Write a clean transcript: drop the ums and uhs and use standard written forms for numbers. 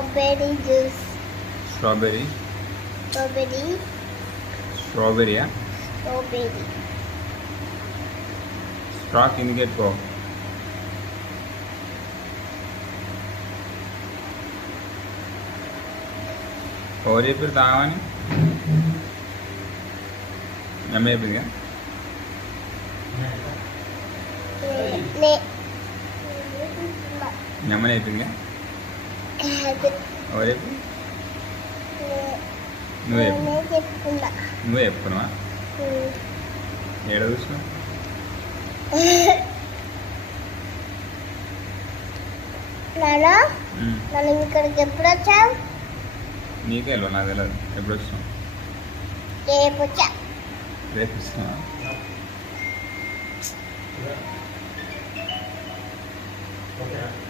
Strawberry juice. Strawberry. Strawberry. స్ట్రాబెర్రీయా? Strawberry. Straw కిందకి ఎట్టుకో. ఎవరు చెప్పారు తాగమని? అమ్మ చెప్పిందిగా. అమ్మ చెప్పిందిగా. ఎవరు చెప్పి? నువ్వే చెప్పుకున్నావా? ఏడ చూసినావు? నన్ను ఇక్కడికి ఎప్పుడు వచ్చావు? నీకే వెళ్ళవు, నాకు తెలియదు. ఎప్పుడు వచ్చినావు? రేపు వచ్చా. రేపు వస్తున్నావా? Okay.